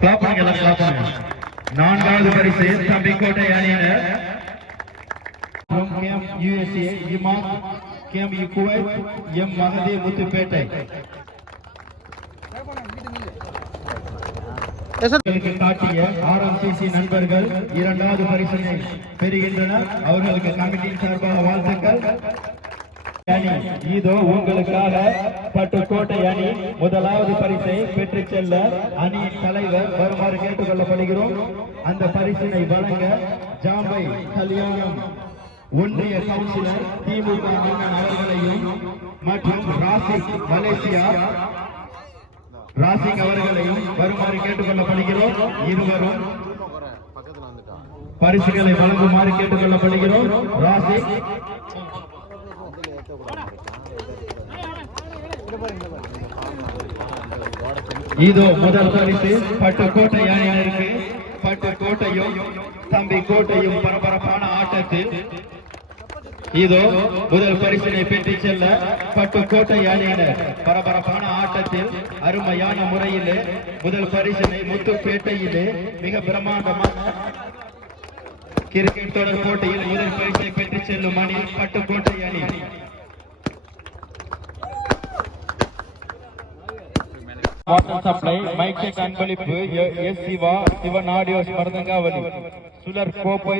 Clap பண்ணுங்க, clap பண்ணுங்க. நான்காவது பரிசு தம்பிக்கோட்டை அணியினர் USA இமாம் KMU குவைத் எம் மகதி முத்துப்பேட்டை காட்டிய RMCC நண்பர்கள் இரண்டாவது பரிசினை பெறுகின்றனர். அவர்களுக்கு கமிட்டியின் சார்பாக வாழ்த்துக்கள். இதோ உங்களுக்காக பட்டுக்கோட்டை அணி முதலாவது பரிசை பெற்று செல்ல அணியின் தலைவர் வருமாறு கேட்டுக் கொள்ளப்படுகிறோம். அந்த பரிசினை வழங்க ஜாம்பை கல்யாணம் ஒன்றிய கவுன்சிலர் திமுக அவர்களையும் மற்றும் மலேசியா ராசிங் அவர்களையும் வருமாறு கேட்டுக் கொள்ளப்படுகிறோம். இருவரும் பரிசுகளை வழங்குமாறு கேட்டுக் கொள்ளப்படுகிறோம். ராசிங் இதோ முதல் பரிசு பட்டுக்கோட்டை அணியினருக்கு. பட்டுக்கோட்டையும் தம்பி கோட்டையும் பரபரப்பான ஆட்டத்தில் இதோ முதல் பரிசினை பெற்று செல்ல பட்டுக்கோட்டை அணியினர் பரபரப்பான ஆட்டத்தில் அருமையான முறையிலே முதல் பரிசினை முத்துப்பேட்டையிலே மிக பிரமாண்டமான கிரிக்கெட் தொடர் போட்டியில் முதல் பரிசை பெற்று செல்லும் அணி பட்டுக்கோட்டை அணி. வாட்டர் சப்ளை மைக் செக் அன்பளிப்பு எஸ் சிவா சிவன் ஆடியோஸ் மருதங்காவலி சுழற் கோப்பை